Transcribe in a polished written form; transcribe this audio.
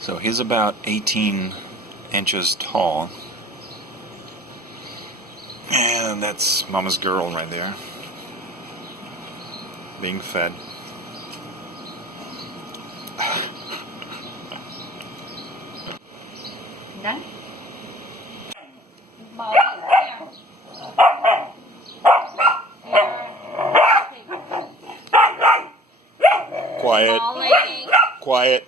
So he's about 18 inches tall. And that's Mama's girl right there, being fed. Đấy. Quiet. Quiet.